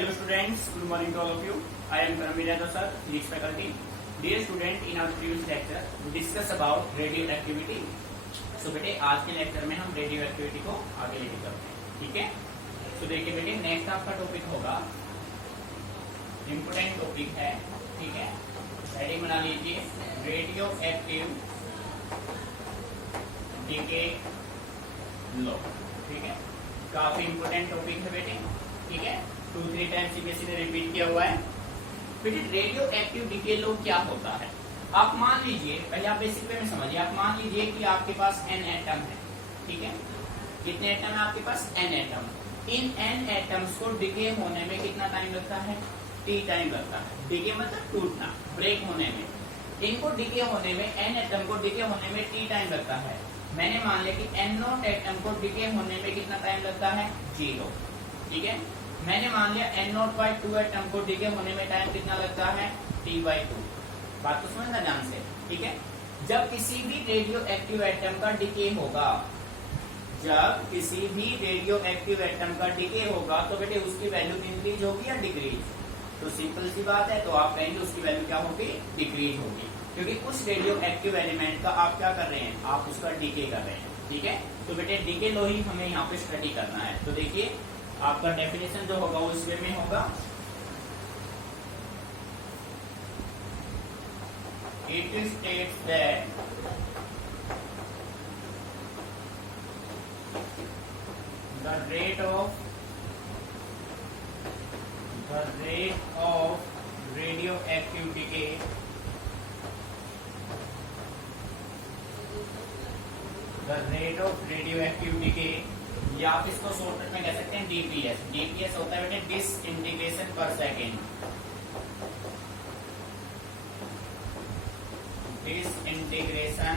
Hello students, good morning to all of you. I am Paramveer Yadav sir, Physics faculty. Dear student, in our previous lecture we discuss about radioactivity. So बेटे आज के lecture में हम radioactivity को आगे लेके चलते हैं, ठीक है। तो देखिए बेटे नेक्स्ट आपका टॉपिक होगा, इम्पोर्टेंट टॉपिक है, ठीक है। हेडिंग बना लीजिए, रेडियोएक्टिव डीके लॉ, ठीक है। काफी इम्पोर्टेंट टॉपिक है बेटे, ठीक है। 2-3 टाइम सीबीएसई ने रिपीट किया हुआ है बेटे। रेडियो एक्टिव डीके लॉ क्या होता है? आप मान लीजिए, पहले आप बेसिक वे में समझिए। आप मान लीजिए कि आपके पास n एटम है, ठीक है। कितने एटम है आपके पास? n atom. इन n एटम्स को डीके होने में कितना टाइम लगता है? t टाइम लगता है। डीके मतलब टूटना, ब्रेक होने में। इनको डीके होने में, n एटम को डीके होने में t टाइम लगता है। मैंने मान लिया कि n0 एटम को डीके होने में कितना टाइम लगता है? 0, ठीक है। मैंने मान लिया n0/2 एटम को डीके होने में टाइम कितना लगता है? t/2। बात तो समझना ध्यान से, ठीक है। जब किसी भी रेडियो एक्टिव एटम का डीके होगा, जब किसी भी रेडियो एक्टिव एटम का डीके होगा तो बेटे उसकी वैल्यू इंक्रीज होगी या डिक्रीज? तो सिंपल सी बात है, तो आप कहेंगे उसकी वैल्यू क्या होगी? डिक्रीज होगी, क्योंकि उस रेडियो एक्टिव एलिमेंट का आप क्या कर रहे हैं? आप उसका डीके कर रहे हैं, ठीक है। तो बेटे डीके लॉ ही हमें यहाँ पे स्टडी करना है। तो देखिए आपका डेफिनेशन जो होगा वो इस वे में होगा, it states that the rate of radioactive decay या आप इसको शॉर्टकट में कह सकते हैं डीपीएस। डीपीएस होता है बेटे डिसइंटीग्रेशन पर सेकेंड, डिसइंटीग्रेशन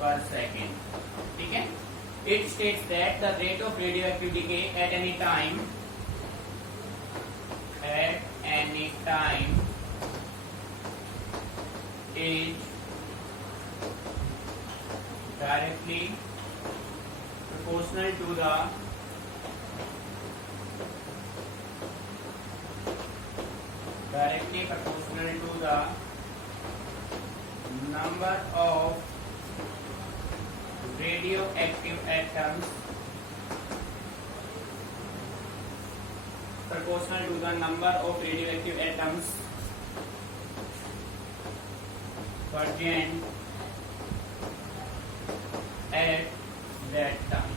पर सेकेंड, ठीक है। It states that the rate of radioactive decay at any time is directly proportional to the number of radioactive atoms, proportional to the number of radioactive atoms present at that time।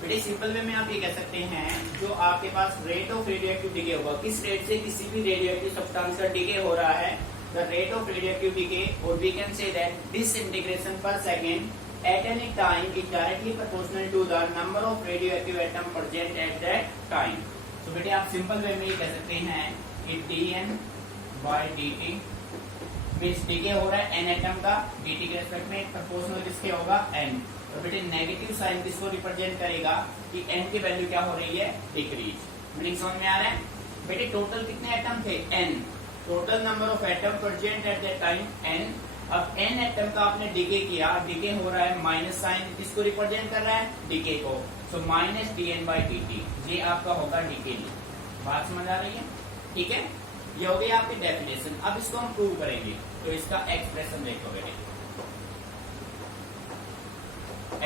बेटे simple way में आप ये कह सकते हैं, जो आपके पास rate of radioactive DK होगा, किस रेट से किसी भी रेडियोएक्टिव सब्सटेंस का डीके हो रहा है, the rate of radioactive decay, or we can say that disintegration per second at any time is directly proportional to the number of radioactive atom present at that time। तो बेटे आप simple way में ये कह सकते हैं कि dN/dt means DK हो रहा है n एटम का, dt के रेस्पेक्ट में प्रोपोर्शनल किसके होगा? n। तो बेटे नेगेटिव साइन किसको रिप्रेजेंट करेगा कि n की वैल्यू क्या हो रही है? डिक्रीज। मीनिंग समझ में आ रहा है बेटे? टोटल कितने एटम थे? n। Total number of atom present at that time n। अब n एटम का आपने डीके किया, डीके हो रहा है, माइनस साइन किसको रिप्रेजेंट कर रहा है? डीके को। सो माइनस dN/dt, ये आपका होगा डीके। बात समझ आ रही है, ठीक है। ये हो गई आपकी डेफिनेशन। अब इसको हम प्रूव करेंगे, तो इसका एक्सप्रेशन देखो बेटे।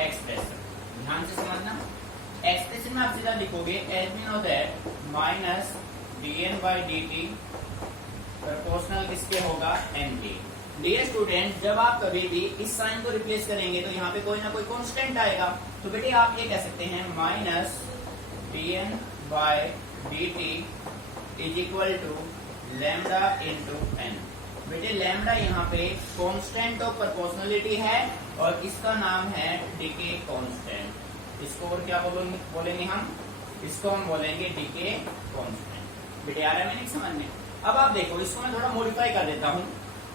एक्सप्रेशन ध्यान से समझना। एक्सप्रेशन में आप सीधा लिखोगे as we know that minus dN/dt proportional किसके होगा? n के। डियर स्टूडेंट, जब आप कभी भी इस साइन को रिप्लेस करेंगे तो यहाँ पे कोई ना कोई कांस्टेंट आएगा। तो बेटे आप ये कह सकते हैं minus dN/dt is equal to lambda into n। बेटे लैम्डा यहाँ पे कांस्टेंट ऑफ प्रोपोर्शनलिटी है और इसका नाम है डीके कांस्टेंट। इसको और क्या बोलेंगे हम? इसको हम बोलेंगे डीके कांस्टेंट। बेटे आ रहा है मैंने समझ में? अब आप देखो, इसको मैं थोड़ा मॉडिफाई कर देता हूँ।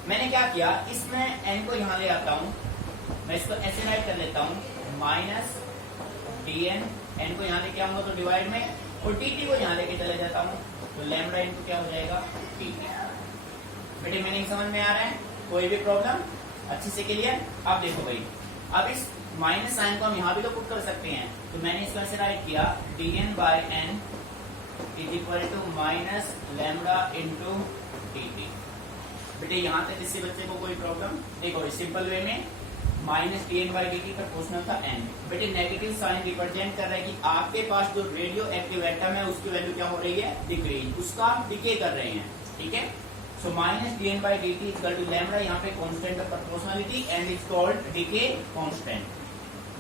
मैंने क्या किया, इसमें n को यहाँ ले आता हूँ, मैं इसको ऐसे राइट कर लेता हूँ, माइनस dn, n को यहाँ लेके आऊंगा तो डिवाइड में, और dt को यहाँ लेके चले जाता हूँ तो लैम्डा इनटू क्या हो जाएगा? dt। बेटे मीनिंग समझ में आ रहा है? कोई भी प्रॉब्लम अच्छे से क्लियर? आप देखो भाई, अब इस माइनस साइन को हम यहाँ भी तो पुट कर सकते हैं, तो मैंने इसको ऐसे राइट किया dn by n is equal to minus lambda into dt। बेटे यहाँ तक किसी बच्चे को कोई प्रॉब्लम? देखो इस सिंपल वे में माइनस dn बाई dt का प्रोपोर्शनल था n। बेटे नेगेटिव साइन रिप्रेजेंट कर रहा है कि आपके पास जो रेडियो एक्टिव एटम है उसकी वैल्यू क्या हो रही है? डिक्रीज, उसका आप डिके कर रहे हैं, ठीक है। So minus dn by dt equal to lambda, यहाँ पे constant of proportionality and is called decay constant.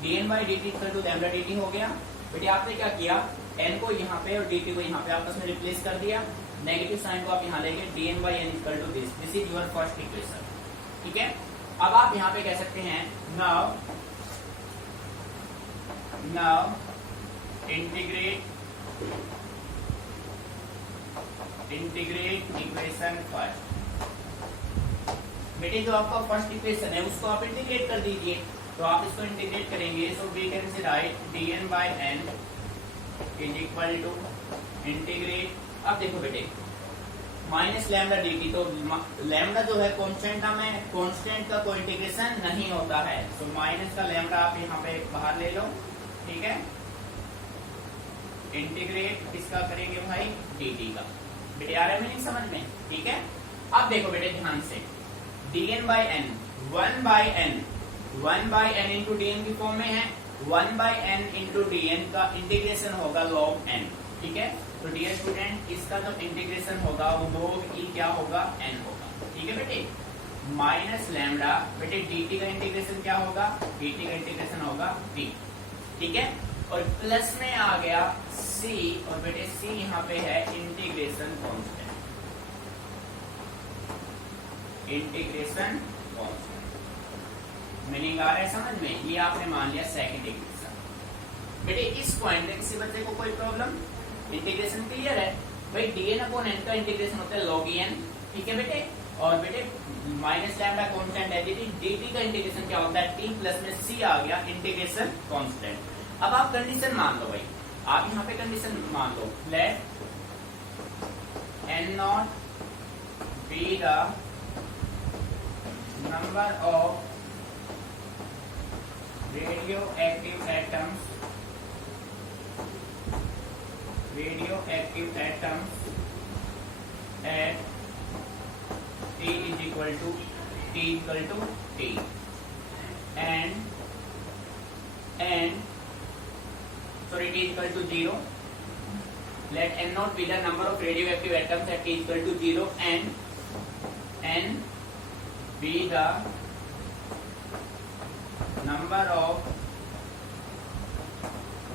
dn by dt equal to lambda dt हो गया। बेटे आपने क्या किया, n को यहाँ पे और dt को यहाँ पे आपस में रिप्लेस कर दिया, नेगेटिव साइन को आप यहाँ लेके dn by n equal to this is your first equation, ठीक है। अब आप यहाँ पे कह सकते हैं नाउ इंटीग्रेट इक्वेशन फर्स्ट। बेटे जो आपका फर्स्ट इक्वेशन है उसको आप इंटीग्रेट कर दीजिए, तो आप इसको इंटीग्रेट करेंगे, so we can say write dn by n is equal to integrate. अब देखो बेटे माइनस लैम्डा dt, तो लैम्डा जो है कांस्टेंट में, कांस्टेंट का कोई इंटीग्रेशन नहीं होता है, तो माइनस का लैम्डा आप यहाँ पे बाहर ले लो, ठीक है। इंटीग्रेट किसका करेंगे भाई? dt का। बेटे आ रहा है मीनिंग समझ में, ठीक है। अब देखो बेटे ध्यान से dn by n 1 by n into dn की फॉर्म में है, 1 बाय n इंटू dn का इंटीग्रेशन होगा log n, ठीक है। तो डियर स्टूडेंट इसका जो इंटीग्रेशन होगा वो log e क्या होगा? n होगा, ठीक है बेटे। माइनस लैम्डा, बेटे dt का इंटीग्रेशन क्या होगा? dt का इंटीग्रेशन होगा d, ठीक है। और प्लस में आ गया c, और बेटे c यहाँ पे है integration constant, integration constant. Meaning आ रहा है समझ में? ये आपने मान लिया सेकंड इक्वेशन। बेटे इस पॉइंट में किसी बच्चे को कोई प्रॉब्लम? इंटीग्रेशन क्लियर है भाई, dn अपॉन n का इंटीग्रेशन होता है log n, ठीक है बेटे। और बेटे माइनस लैम्डा कांस्टेंट है dt का इंटीग्रेशन क्या होता है? t प्लस में c आ गया इंटीग्रेशन कांस्टेंट। अब आप कंडीशन मान लो भाई, आप यहाँ पे कंडीशन मान लो, let n naught be the number of radioactive atoms at t is equal to t and sorry t is equal to 0. Let n not be the number of radioactive atoms at t is equal to 0 and n be the number of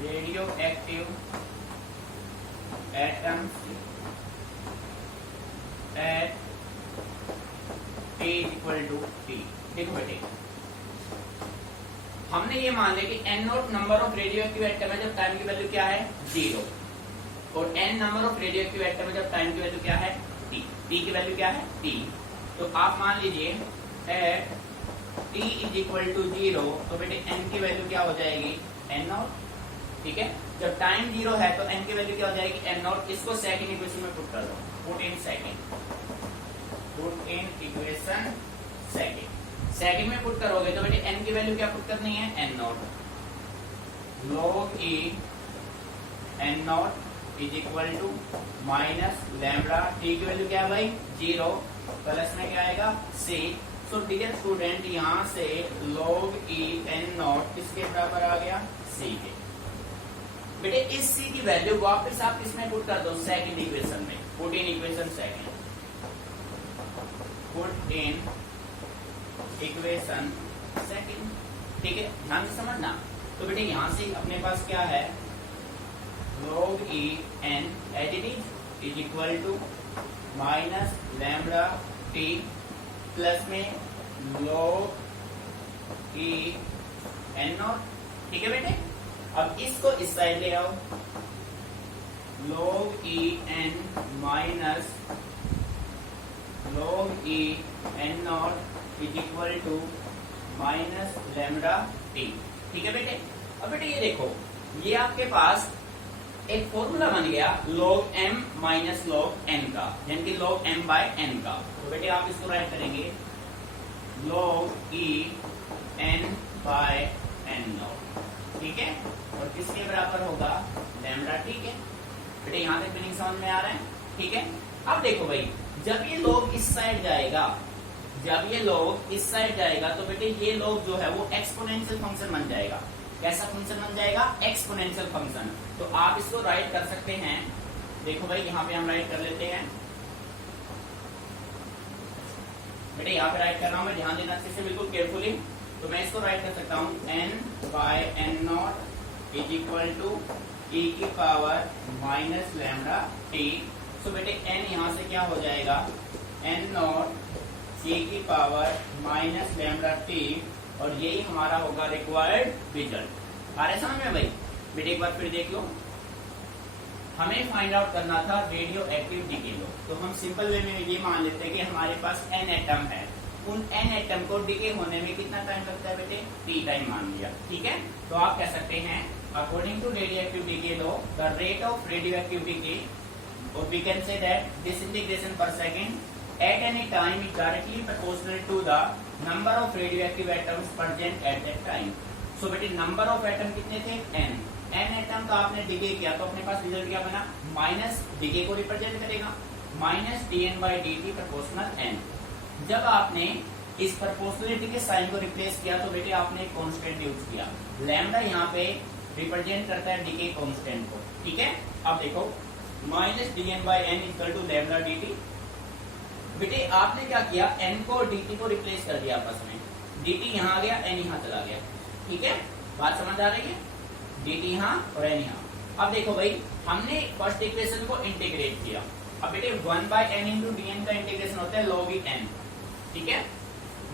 radioactive atoms at t is equal to t। देखो बेटे हमने ये मान लिया कि n not number of radioactive atom है जब time की वैल्यू क्या है? 0, और n number of radioactive atom है जब टाइम की वैल्यू क्या है? t। t की वैल्यू क्या है? t। तो आप मान लीजिए at t is equal to 0, तो बेटे n की वैल्यू क्या हो जाएगी? n नॉट, ठीक है। जब टाइम 0 है तो n की वैल्यू क्या हो जाएगी? n not. इसको सेकंड इक्वेशन में पुट कर दो, पुट इन इक्वेशन सेकंड में पुट करोगे तो बेटे n की वैल्यू क्या पुट करनी है? n naught log e n naught is equal to minus lambda, t की वैल्यू क्या है भाई? 0, प्लस में क्या आएगा? c। सो डियर स्टूडेंट यहाँ से log e n नॉट किसके बराबर आ गया? c के। बेटे इस c की वैल्यू वापस आप किसमें पुट कर दो? सेकंड इक्वेशन में। Put in equation second, put in equation second, ठीक है। ध्यान से समझना। तो बेटे यहाँ से अपने पास क्या है? log e n as it is equal to minus lambda t plus में log e n नॉट, ठीक है बेटे। अब इसको इस साइड ले आओ, log e n minus log e n naught is equal to minus lambda t, ठीक है बेटे। अब बेटे ये देखो, ये आपके पास एक फॉर्मूला बन गया log m minus log n का, यानी कि log m बाय n का। तो बेटे आप इसको राइट करेंगे log e n by N naught, ठीक है, और किसके बराबर होगा लैम्डा, ठीक है बेटे, यहां तक मीनिंग समझ में आ रहा है, ठीक है। अब देखो भाई, जब ये लोग इस साइड जाएगा, जब ये लोग इस साइड जाएगा तो बेटे ये लोग जो है वो एक्सपोनेंशियल फंक्शन बन जाएगा। कैसा फंक्शन बन जाएगा? Exponential function. तो आप इसको राइट कर सकते हैं, देखो भाई यहाँ पे हम राइट कर लेते हैं बेटे, यहाँ पे राइट कर रहा हूं मैं, ध्यान देना अच्छे से, बिल्कुल केयरफुली। तो मैं इसको राइट कर सकता हूं n by N naught is equal to e की power minus lambda t। So बेटे n यहाँ से क्या हो जाएगा, n नॉट e की पावर माइनस लैम्डा t, और यही हमारा होगा रिक्वायर्ड रिजल्ट। आ रहे समझ में भाई? बेटे एक बार फिर देख लो, हमें फाइंड आउट करना था रेडियो एक्टिव डीके लो। तो हम सिंपल वे में ये मान लेते हैं कि हमारे पास n एटम है, उन n एटम को डीके होने में कितना टाइम लगता है बेटे? t टाइम मान लिया, ठीक है। तो आप कह सकते हैं according to radioactive decay law, the rate of radioactive decay, और we can say that disintegration per second at any time is directly proportional to the number of radioactive atoms present at that time। सो बेटे number of atom कितने थे? n atom का आपने decay किया तो अपने पास result क्या बना? माइनस डिके को रिप्रेजेंट करेगा minus dn by dt proportional n। जब आपने इस प्रोपोर्शनलिटी के साइन को रिप्लेस किया तो बेटे आपने एक कांस्टेंट यूज किया, लैम्डा यहाँ पे रिप्रेजेंट करता है डिके कांस्टेंट को, ठीक है। अब देखो minus dn by n equal to lambda dt। बेटे आपने क्या किया, n को dt को रिप्लेस कर दिया आपस में, dt यहाँ आ गया, n यहाँ चला गया, ठीक है, बात समझ आ रही है? dt यहाँ और n यहाँ। अब देखो भाई, हमने फर्स्ट इक्वेशन को इंटीग्रेट किया, अब बेटे 1 बाय n इंटू dn का इंटीग्रेशन होता है log n, ठीक है,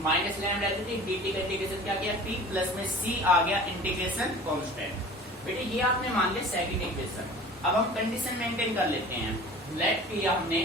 माइनस लैम्डा dt का इंटीग्रेशन क्या किया, t प्लस में c आ गया इंटीग्रेशन कांस्टेंट। बेटे ये आपने मान लिया सेकंड इक्वेशन। अब हम कंडीशन मेंटेन कर लेते हैं, लेट किया हमने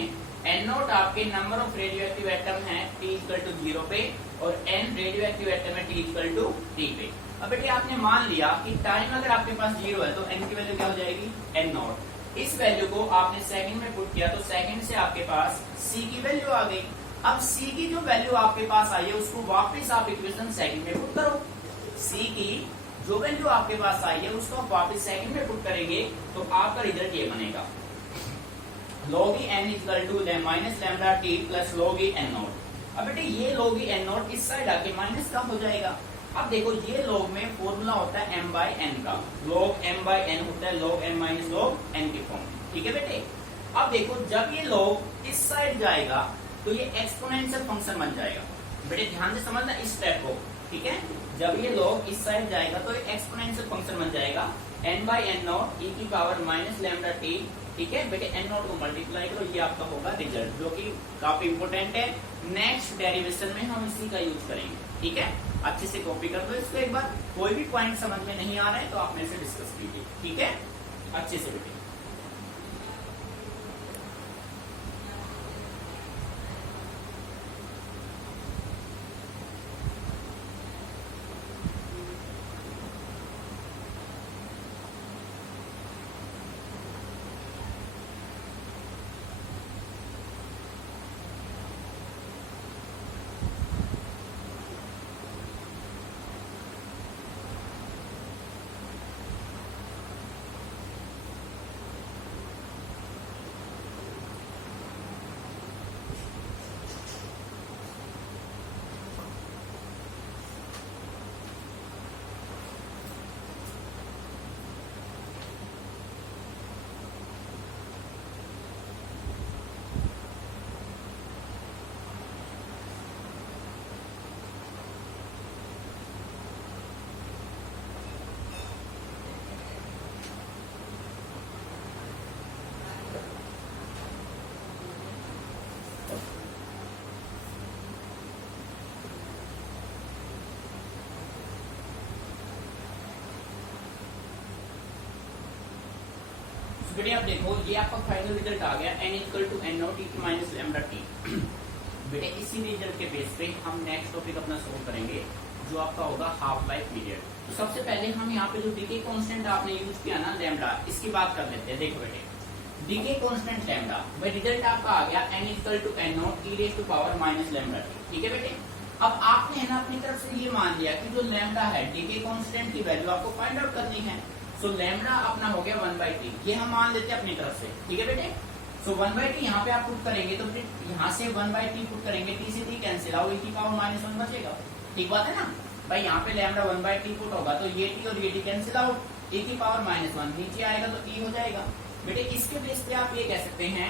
n नोट आपके number of radio active atom है t इक्वल टू 0 पे, और n रेडियो एक्टिव एटम है t इक्वल टू t पे। अब बेटे आपने मान लिया कि टाइम अगर आपके पास 0 है तो n की वैल्यू क्या हो जाएगी, n नॉट। इस वैल्यू को आपने सेकंड में पुट किया तो सेकंड से आपके पास c की वैल्यू आ गई। अब c की जो वैल्यू आपके पास आई है उसको वापस आप इक्वेशन सेकंड में पुट करो, c की जो वैल्यू आपके पास आई है उसको आप वापस सेकंड में पुट करेंगे तो आपका रिजल्ट ये बनेगा, log n equal to minus lambda t plus log n naught. अब बेटे ये log n नॉट इस साइड आके माइनस का हो जाएगा। अब देखो ये log में फॉर्मूला होता है m बाय n का, log m बाय n होता है log m minus log n के फॉर्म, ठीक है बेटे। अब देखो जब ये log इस साइड जाएगा तो ये एक्सपोनेंशियल फंक्शन बन जाएगा। बेटे ध्यान से समझना इस स्टेप को, ठीक है। जब ये log इस साइड जाएगा तो ये एक्सपोनेंशियल फंक्शन बन जाएगा n by n naught e की पावर माइनस लैम्डा t, ठीक है बेटे। n नॉट को मल्टीप्लाई करो, ये आपका होगा रिजल्ट, जो कि काफी इंपोर्टेंट है। नेक्स्ट डेरिवेशन में हम इसी का यूज करेंगे, ठीक है। अच्छे से कॉपी कर दो इसको एक बार, कोई भी पॉइंट समझ में नहीं आ रहा है तो आप मेरे से डिस्कस कीजिए, ठीक है, अच्छे से बेटे। बेटे आप देखो ये आपका फाइनल रिजल्ट आ गया n equal to n naught e minus lambda t। बेटे इसी रिजल्ट के बेस पे हम नेक्स्ट टॉपिक अपना सोल्व करेंगे जो आपका होगा हाफ लाइफ पीरियड। तो सबसे पहले हम यहाँ पे जो डीके कांस्टेंट आपने यूज किया ना लैम्डा, इसकी बात कर लेते हैं। देखो बेटे डीके कांस्टेंट लैम्डा, भाई रिजल्ट आपका आ गया n equal to n naught e raise to power minus lambda t, ठीक है बेटे। अब आपने है ना अपनी तरफ से ये मान लिया कि जो लैम्डा है डीके कांस्टेंट की वैल्यू आपको फाइंड आउट करनी है। सो लैम्डा अपना हो गया 1/t, ये हम मान लेते हैं अपनी तरफ से, ठीक है बेटे। सो 1/t यहाँ पे आप पुट करेंगे तो फिर यहाँ से 1/t पुट करेंगे, t से t कैंसिल आओ, e की पावर -1 बचेगा, ठीक बात है ना भाई। यहाँ पे लैम्डा 1/t पुट होगा तो ये t और ये t कैंसिल आउट, e की पावर -1 नीचे आएगा तो e हो जाएगा बेटे। इसके बेस पे आप ये कह सकते हैं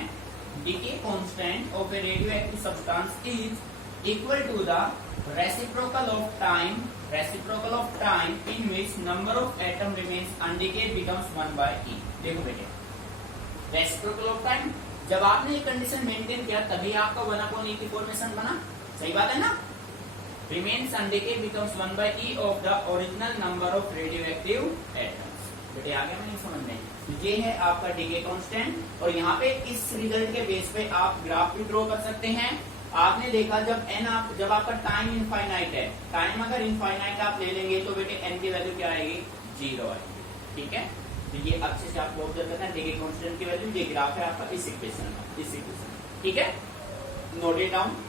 decay constant of a radioactive substance is equal to the reciprocal of time in which number of atom remains undecayed becomes 1/e। देखो बेटे रेसिप्रोकल ऑफ टाइम, जब आपने ये कंडीशन मेंटेन किया तभी आपका 1/e की फॉर्मेशन बना, सही बात है ना। remains undecayed becomes 1/e of the original number of radioactive atoms। बेटे आगे में नहीं समझ में, ये है आपका डीके कांस्टेंट और यहाँ पे इस रिजल्ट के बेस पे आप ग्राफ भी ड्रॉ कर सकते हैं। आपने देखा जब आपका टाइम इनफाइनाइट है, टाइम अगर इनफाइनाइट आप ले लेंगे तो बेटे n की वैल्यू क्या आएगी, 0 आएगी, ठीक है। तो ये अच्छे से आप ऑब्जर्व करना है, डीके कांस्टेंट की वैल्यू, ये ग्राफ है आपका इस इक्वेशन का, ठीक है, नोट इट डाउन।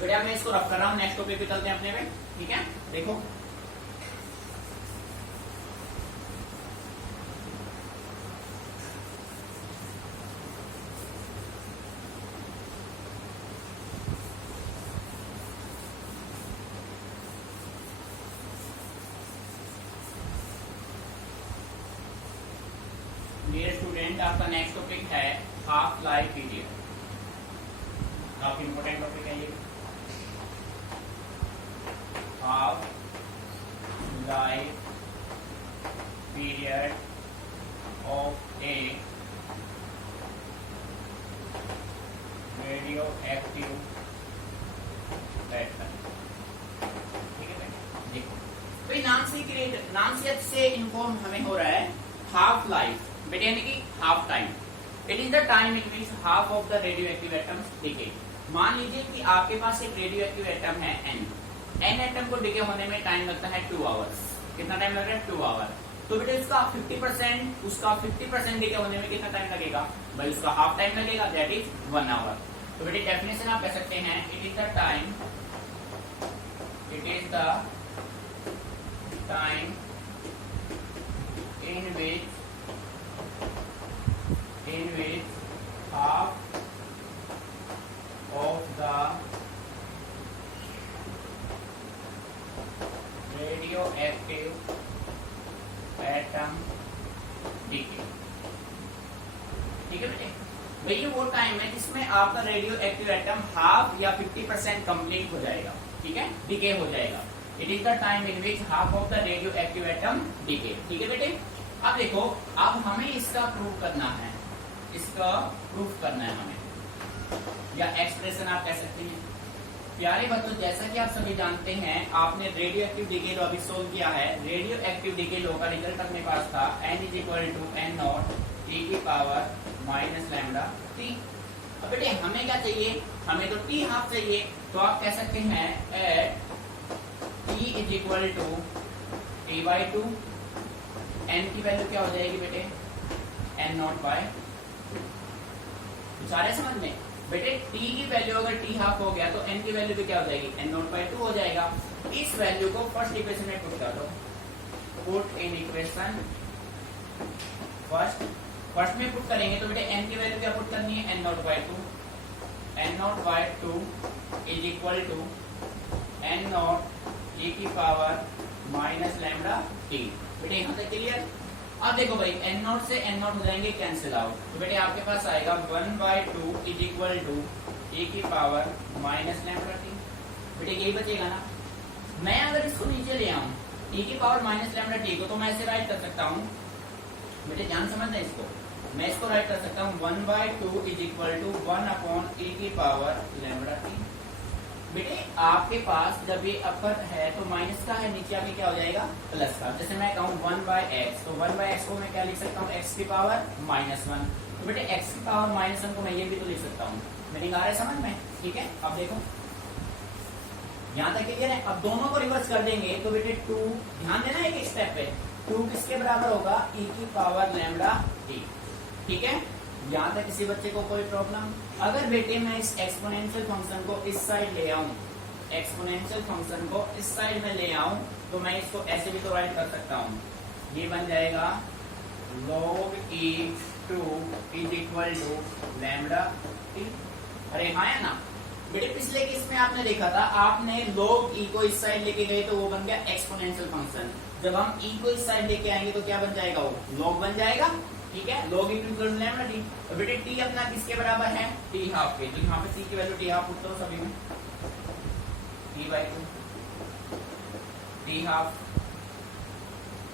बेटा मैं इसको रफ कर रहा हूं, नेक्स्ट टॉपिक पे चलते हैं अपने में, ठीक है। देखो डियर स्टूडेंट, आपका नेक्स्ट टॉपिक है हाफ लाइफ पीरियड। काफी इंपॉर्टेंट टॉपिक है ये, half life period of a radioactive atom, ठीक है भाई। देखो भाई नाम से इन्फॉर्म हमें हो रहा है हाफ लाइफ बेटे, यानी कि half time. It is the time in which half of the radioactive atoms decay. मान लीजिए कि आपके पास एक रेडियोएक्टिव एटम है n एटम को डिके होने में टाइम लगता है 2 आवर्स। कितना टाइम लग रहा है, 2 आवर। तो बेटे उसका 50% डिके होने में कितना टाइम लगेगा भाई, उसका हाफ टाइम लगेगा, दैट इज 1 आवर। तो बेटे डेफिनेशन आप कह सकते हैं it is the time in which half of the radioactive atom decay, ठीक है बेटे। भाई ये वो टाइम है जिसमें आपका रेडियो एक्टिव एटम हाफ या 50% कंप्लीट हो जाएगा, ठीक है, डिके हो जाएगा। It is the time in which half of the radio active atom decay, ठीक है बेटे। अब देखो, अब हमें इसका प्रूफ करना है, हमें, या एक्सप्रेशन आप कह सकते हैं। प्यारे बच्चों, जैसा कि आप सभी जानते हैं, आपने रेडियो एक्टिव डिके लॉ अभी सोल्व किया है। रेडियो एक्टिव डिके लॉ का रिजल्ट अपने पास था n = n0 e की पावर -λt। अब बेटे हमें क्या चाहिए, हमें तो t हाफ चाहिए, तो आप कह सकते हैं एट t = t/2, n की वैल्यू क्या हो जाएगी बेटे, n0/2। सारे समझ में बेटे, t की वैल्यू अगर t हाफ हो गया तो n की वैल्यू भी क्या हो जाएगी, n0/2 हो जाएगा। इस वैल्यू को फर्स्ट इक्वेशन में पुट कर दो, पुट इन इक्वेशन फर्स्ट में पुट करेंगे तो बेटे n की वैल्यू क्या पुट करनी है, n0/2 = n0 e की पावर -λt। बेटे यहाँ तक क्लियर। अब देखो भाई n0 से n0 हो जाएंगे कैंसिल आउट, तो बेटे आपके पास आएगा 1/2 = e की पावर -λt। बेटे यही बचेगा ना। मैं अगर इसको नीचे ले आऊं e की पावर -λt को, तो मैं ऐसे राइट कर सकता हूँ बेटे, ध्यान समझना इसको, मैं इसको राइट कर सकता हूँ 1/2 = 1/e की पावर λt। बेटे आपके पास जब ये अपर है तो माइनस का है, नीचे आके क्या हो जाएगा प्लस का। जैसे मैं कहूँ 1/x, तो 1/x को मैं क्या लिख सकता हूँ, x की पावर -1। तो बेटे x की पावर -1 को मैं ये भी तो लिख सकता हूँ। मीनिंग आ रहा है समझ में? ठीक है, अब देखो यहाँ तक क्लियर है। अब दोनों को रिवर्स कर देंगे तो बेटे 2, ध्यान देना एक स्टेप पे, 2 किसके बराबर होगा, e की पावर लैम्डा t। ठीक है, यहाँ तक किसी बच्चे को कोई प्रॉब्लम? अगर बेटे मैं इस एक्सपोनेंशियल फंक्शन को इस साइड ले आऊं, एक्सपोनेंशियल फंक्शन को इस साइड में ले आऊं, तो मैं इसको ऐसे भी तो राइट कर सकता हूं। ये बन जाएगा log e2 is equal to lambda t। अरे हाँ है ना बेटे, पिछले केस में आपने देखा था, आपने log e को इस साइड लेके गए तो वो बन गया एक्सपोनेंशियल फंक्शन। जब हम e को इस साइड लेके आएंगे तो क्या बन जाएगा, वो log बन जाएगा। ठीक है, log e equal to lambda t। तो बेटे t अपना किसके बराबर है, t हाफ के। तो यहाँ पे t की वैल्यू t हाफ पुट करो सभी में, t/2 t हाफ,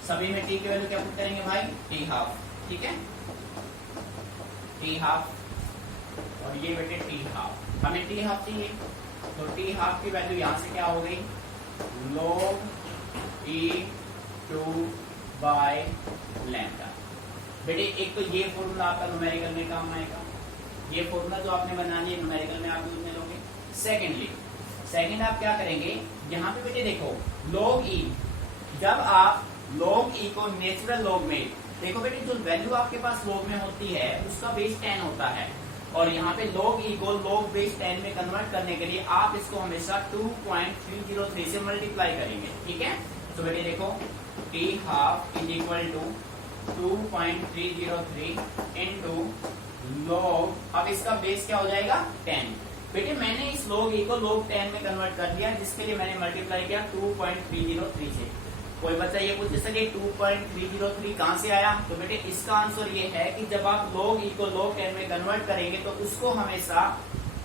सभी में t की वैल्यू क्या पुट करेंगे भाई, t हाफ। ठीक है, t हाफ, और ये बेटे t हाफ, हमें t हाफ चाहिए, तो t हाफ की वैल्यू यहां से क्या हो गई, log e2 बाय लैम्डा। बेटे एक तो ये फॉर्मूला आपका न्यूमेरिकल में काम आएगा, ये फॉर्मूला जो आपने बनानी है न्यूमेरिकल में आप यूज में लोगे। सेकंड आप क्या करेंगे, यहाँ पे बेटे देखो log e, जब आप log e को नेचुरल log में, देखो बेटे जो वैल्यू आपके पास log में होती है उसका बेस 10 होता है, और यहाँ पे log e को log बेस 10 में कन्वर्ट करने के लिए आप इसको हमेशा 2.303 से मल्टीप्लाई करेंगे। ठीक है, तो बेटे देखो t half is equal to 2.303 into log, अब इसका बेस क्या हो जाएगा 10। बेटे मैंने इस log e को log 10 में कन्वर्ट कर दिया, जिसके लिए मैंने मल्टीप्लाई किया 2.303 से। कोई बच्चा ये पूछ सके 2.303 कहां से आया, तो बेटे इसका आंसर ये है कि जब आप log e को log 10 में कन्वर्ट करेंगे तो उसको हमेशा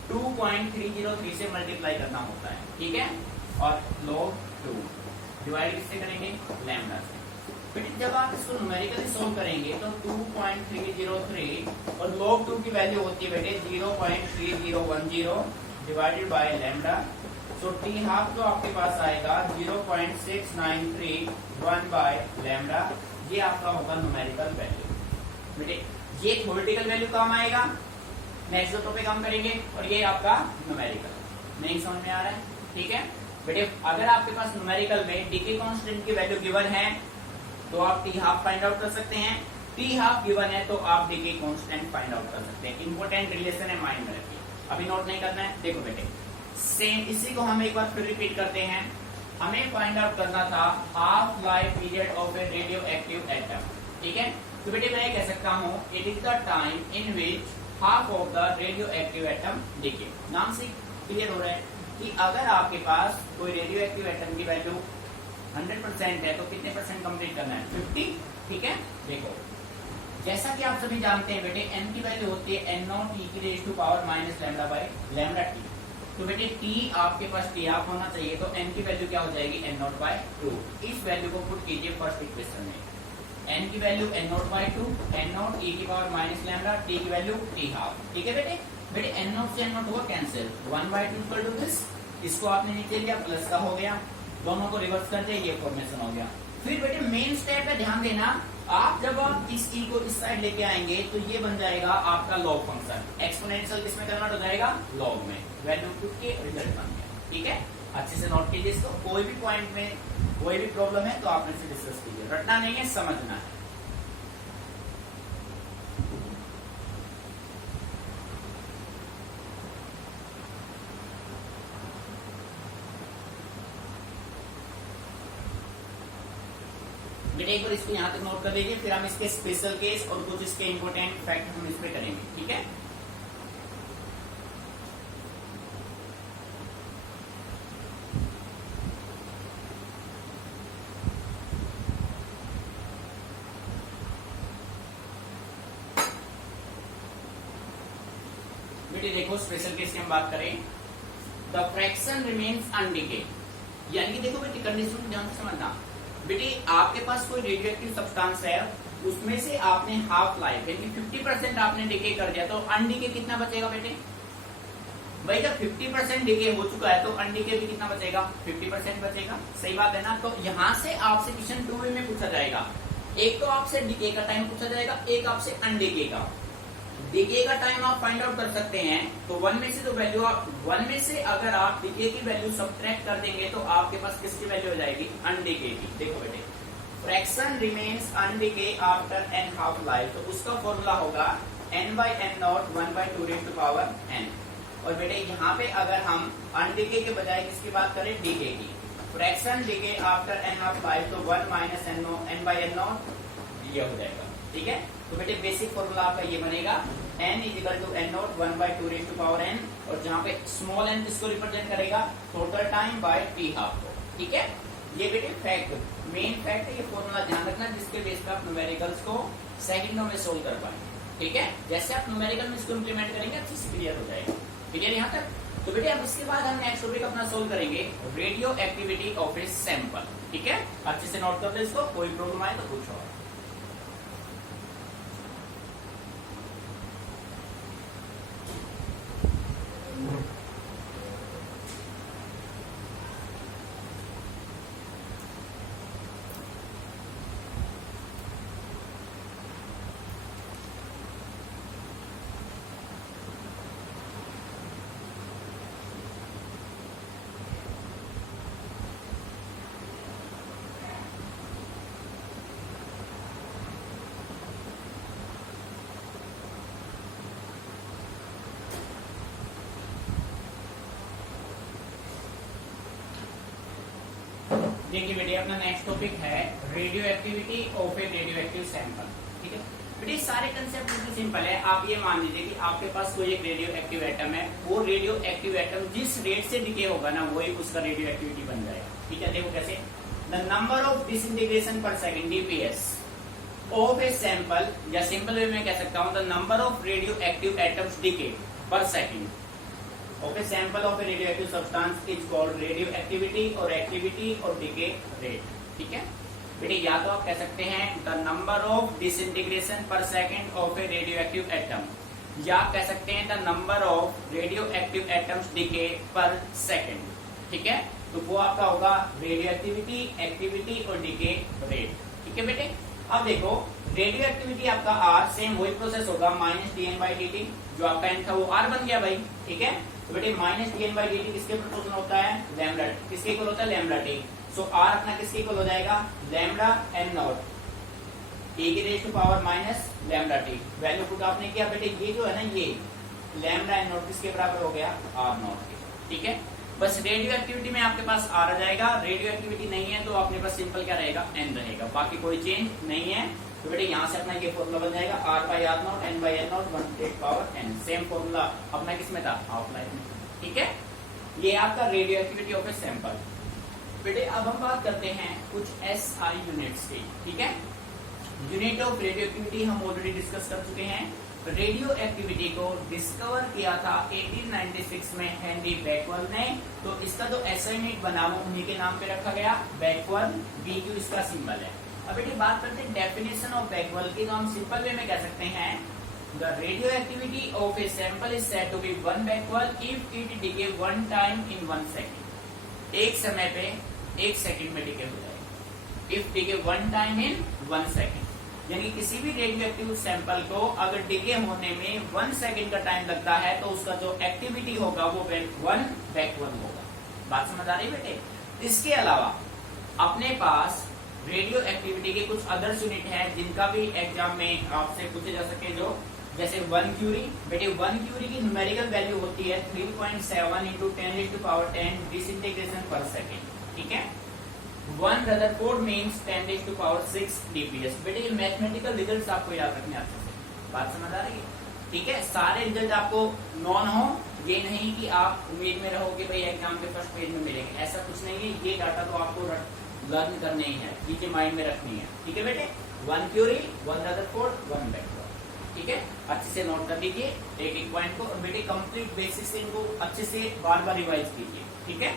2.303 से मल्टीप्लाई करना होता है। ठीक है, और log 2 डिवाइड किससे करेंगे, लैम्डा से। बेटे जब आप इसको न्यूमेरिकली सोल्व करेंगे तो 2.303 और log 2 की वैल्यू होती है बेटे 0.3010 डिवाइडेड बाय लैम्डा। तो t हाफ जो आपके पास आएगा 0.6931 बाय लैम्डा, ये आपका होगा न्यूमेरिकल वैल्यू। बेटे ये थ्योरेटिकल वैल्यू काम आएगा, नेक्स्ट जो टॉपिक हम करेंगे, और ये आपका न्यूमेरिकल। नहीं समझ में आ रहा है? ठीक है बेटे, अगर आपके पास न्यूमेरिकल में डीके कांस्टेंट की वैल्यू गिवन है तो आप टी हाफ फाइंड आउट कर सकते हैं, टी हाफ गिवन है तो आप डीके कांस्टेंट फाइंड आउट कर सकते हैं। इंपॉर्टेंट रिलेशन है, माइंड में रखिए, अभी नोट नहीं करना है। देखो बेटे सेम इसी को हम एक बार फिर रिपीट करते हैं। हमें फाइंड आउट करना था half life period of a radio active atom. ठीक है, तो बेटे मैं कह सकता हूँ it is the time in which half of the radio active atom decay. नाम से क्लियर हो रहा है कि अगर आपके पास कोई रेडियो एक्टिव एटम की वैल्यू 100% है तो कितने परसेंट कंप्लीट करना है, 50। ठीक है, देखो जैसा कि आप सभी जानते हैं बेटे n की वैल्यू होती है n0 t की raise to power minus lambda by lambda t। तो बेटे t आपके पास t आप होना चाहिए, तो n की वैल्यू क्या हो जाएगी n0/2। इस वैल्यू को पुट कीजिए फर्स्ट इक्वेशन में, n की वैल्यू n0/2, n0 e की पावर माइनस लैम्डा, t की वैल्यू t हाफ। ठीक है बेटे, बेटे n0 से n0 हुआ कैंसिल, 1/2 इक्वल टू दिस, इसको आपने नीचे लिया प्लस का हो गया, दोनों को रिवर्स कर दिया, ये फॉर्मेशन हो गया। फिर बेटे मेन स्टेप है, ध्यान देना, आप जब आप इस e को इस साइड लेके आएंगे तो ये बन जाएगा आपका लॉग फंक्शन, एक्सपोनेंशियल किसमें कन्वर्ट हो जाएगा, लॉग में, वैल्यू पुट के रिजल्ट बन गया। ठीक है, अच्छे से नोट कीजिए इसको, कोई भी पॉइंट में कोई भी प्रॉब्लम है तो आप मेरे से डिस्कस कीजिए, रटना नहीं है, समझना है। बेटे एक बार इसको यहाँ तक नोट कर लीजिए, फिर हम इसके स्पेशल केस और कुछ इसके इंपोर्टेंट फैक्ट हम इस पे करेंगे। ठीक है, बेटे देखो स्पेशल केस की हम बात करें, द फ्रैक्शन रिमेन्स अनडिकेड, यानी कि देखो बेटे कंडीशन ध्यान से समझना। बेटे आपके पास कोई रेडियोएक्टिव सब्सटेंस है, उसमें से आपने हाफ लाइफ यानी 50% आपने डिके कर दिया, तो अनडिके कितना बचेगा बेटे, भाई जब 50% डिके हो चुका है तो अनडिके भी कितना बचेगा, 50% बचेगा। सही बात है ना। तो यहाँ से आपसे क्वेश्चन 2 में पूछा जाएगा, एक तो आपसे डिके का टाइम पूछा जाएगा, एक आपसे अनडिके का। डिके का टाइम आप फाइंड आउट कर सकते हैं, तो 1 में से तो वैल्यू आप 1 में से अगर आप डिके की वैल्यू सब्ट्रैक्ट कर देंगे तो आपके पास किसकी वैल्यू हो जाएगी, अनडिके की। देखो बेटे, fraction remains undecayed after n half life, तो उसका फॉर्मूला होगा n by n naught 1/2 raised to power n। और बेटे यहाँ पे अगर हम अनडिके के बजाय किसकी बात करें, डीके की, fraction decay after n half life, तो 1 minus n by n not ये हो जाएगा। ठीक है, तो बेटे बेसिक फॉर्मूला आपका ये बनेगा n equal to n naught 1/2 raise to power n, और जहाँ पे स्मॉल n किसको रिप्रेजेंट करेगा, total time by t half को। ठीक है, ये बेटे फैक्ट, मेन फैक्ट है, ये फॉर्मूला ध्यान रखना जिसके बेस पे आप न्यूमेरिकल्स को सेकंडों में सोल्व कर पाएंगे। ठीक है, जैसे आप न्यूमेरिकल में इसको इंप्लीमेंट करेंगे अच्छे से क्लियर हो जाएगा। क्लियर यहाँ तक। तो बेटे अब इसके बाद हम नेक्स्ट टॉपिक अपना सोल्व करेंगे, radio activity of a sample. ठीक है, अच्छे से नोट कर लो इसको, कोई प्रॉब्लम आए तो पूछो। देखिए बेटे, अपना नेक्स्ट टॉपिक है radio activity of a radio active sample. ठीक है बेटे, सारे कंसेप्ट बिल्कुल सिंपल है। आप ये मान लीजिए कि आपके पास कोई एक रेडियो एक्टिव एटम है, वो रेडियो एक्टिव एटम जिस रेट से डिके होगा ना, वही उसका रेडियो एक्टिविटी बन जाएगा। ठीक है, देखो कैसे, द नंबर ऑफ डिसइंटीग्रेशन पर second DPS of a sample, या सिंपल वे में कह सकता हूं the number of radio active atoms decay पर second of a sample of a radioactive substance is called radioactivity और activity और decay rate। ठीक है बेटे, या तो आप कह सकते हैं the number of disintegration per second of a radioactive atom, या आप कह सकते हैं the number of radioactive atoms decay per second। ठीक है, तो वो आपका होगा radioactivity, activity और decay rate। ठीक है बेटे, अब देखो रेडियो एक्टिविटी आपका R, सेम वही प्रोसेस होगा, माइनस dN/dt, जो आपका n था वो R बन गया भाई। ठीक है, तो बेटे माइनस dN/dt किसके प्रोपोर्शनल होता है, लैम्डा, किसके इक्वल होता है, लैम्डा t। सो R अपना किसके इक्वल हो जाएगा, लैम्डा n नॉट e की raise to power minus lambda t। Value put आपने किया बेटे, ये जो है ना, ये लैम्डा n नॉट किसके बराबर हो गया, R नॉट के। ठीक है, बस रेडियो एक्टिविटी में आपके पास R आ जाएगा, रेडियो एक्टिविटी नहीं है तो अपने पास सिंपल क्या रहेगा, n रहेगा, बाकी कोई चेंज नहीं है। तो बेटे यहाँ से अपना ये फॉर्मूला बन जाएगा R/R not n/n not 1 power n। Same formula अपना किसमें था, हाफ लाइफ में। ठीक है, ये आपका radio activity of a sample. बेटे अब हम बात करते हैं कुछ SI यूनिट्स की। ठीक है, यूनिट ऑफ रेडियो एक्टिविटी हम ऑलरेडी डिस्कस कर चुके हैं। रेडियो एक्टिविटी को डिस्कवर किया था 1896 में हेनरी बैकवेल ने, तो इसका जो SI यूनिट बना वो उन्हीं के नाम पे रखा गया, बैकवेल, BQ इसका सिंबल है। अब बेटे बात करते हैं डेफिनेशन ऑफ बैकवेल की, तो हम सिंपल वे में कह सकते हैं the radioactivity of a sample is said to be 1 becquerel if it decay 1 time in 1 second. एक समय पे 1 सेकंड में डिके हो जाएगा, if decay 1 time in 1 second, यानी किसी भी रेडियो एक्टिव सैंपल को अगर डिके होने में 1 सेकंड का टाइम लगता है तो उसका जो एक्टिविटी होगा वो 1 बैकवेल होगा। बात समझ आ रही बेटे। इसके अलावा अपने पास रेडियो एक्टिविटी के कुछ अदर्स यूनिट हैं जिनका भी एग्जाम में आपसे पूछे जा सके, जो जैसे 1 क्यूरी। बेटे 1 क्यूरी की न्यूमेरिकल वैल्यू होती है 3.7 इंटू 10⁻10 डिसइंटीग्रेशन पर सेकेंड। ठीक है, 1 रदरफोर्ड मीन्स 10⁻6 डीपीएस। बेटे ये मैथमेटिकल रिजल्ट आपको याद रखने अच्छे से। बात समझ आ रही है। ठीक है, सारे रिजल्ट आपको नॉन हो, ये नहीं कि आप उम्मीद में रहो कि भाई एग्जाम के फर्स्ट पेज में मिलेंगे, ऐसा कुछ नहीं है। ये डाटा तो आपको लर्न करनी ही है, चीजें माइंड में रखनी है। ठीक है बेटे, 1 क्यूरी, 1 रदरफोर्ड, 1 बैकवर्ड। ठीक है, अच्छे से नोट कर लीजिए एक एक पॉइंट को, और बेटे कंप्लीट बेसिस से इनको अच्छे से बार बार रिवाइज कीजिए। ठीक है,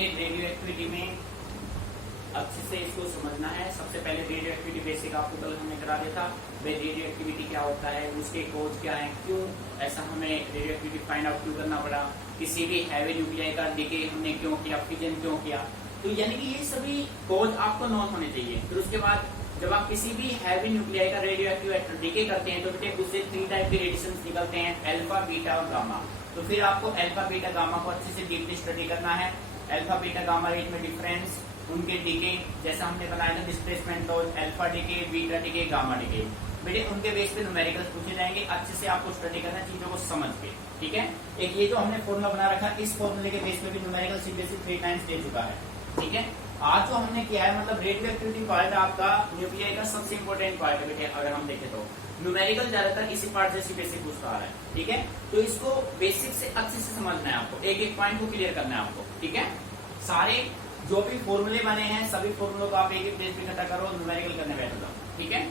बेटे रेडियो एक्टिविटी में अच्छे से इसको समझना है। सबसे पहले रेडियो एक्टिविटी बेसिक आपको कल हमने करा दिया था, भाई रेडियो एक्टिविटी क्या होता है, उसके कोज क्या है, क्यों ऐसा हमें रेडियो एक्टिविटी फाइंड आउट क्यों करना पड़ा, किसी भी हैवी न्यूक्लियाई का डीके हमने क्यों किया, फिजन क्यों किया, तो यानी कि ये सभी कोज आपको नोन होने चाहिए। फिर उसके बाद जब आप किसी भी हैवी न्यूक्लियाई का रेडियो एक्टिव डीके करते हैं तो बेटे उससे 3 टाइप के रेडिएशन निकलते हैं, अल्फा, बीटा और गामा। तो फिर आपको अल्फा, बीटा, गामा को अच्छे से डीपली स्टडी करना है। अल्फा, बीटा, गामा रेट में डिफरेंस, उनके डीके जैसा हमने बनाया था डिस्प्लेसमेंट तो alpha decay, beta decay, gamma decay, बेटे उनके बेस पे न्यूमेरिकल्स पूछे जाएंगे। अच्छे से आपको स्टडी करना है चीजों को समझ के, ठीक है। एक ये जो हमने फॉर्मूला बना रखा है, इस फॉर्मूले के बेस पे भी न्यूमेरिकल सीबीएसई 3 टाइम्स दे चुका है, ठीक है। आज जो हमने किया है मतलब रेडियो एक्टिविटी पार्ट आपका न्यूक्लियाई का सबसे इंपॉर्टेंट पार्ट है बेटे। अगर हम देखें तो न्यूमेरिकल ज्यादातर इसी पार्ट से सीबीएसई पूछता आ रहा है, ठीक है। तो इसको बेसिक से अच्छे से समझना है आपको, एक एक पॉइंट को क्लियर करना है आपको, ठीक है। सारे जो भी फॉर्मूले बने हैं सभी फॉर्मूलों को आप एक एक पेज पे इकट्ठा करो, न्यूमेरिकल करने बैठ जाओ, ठीक है।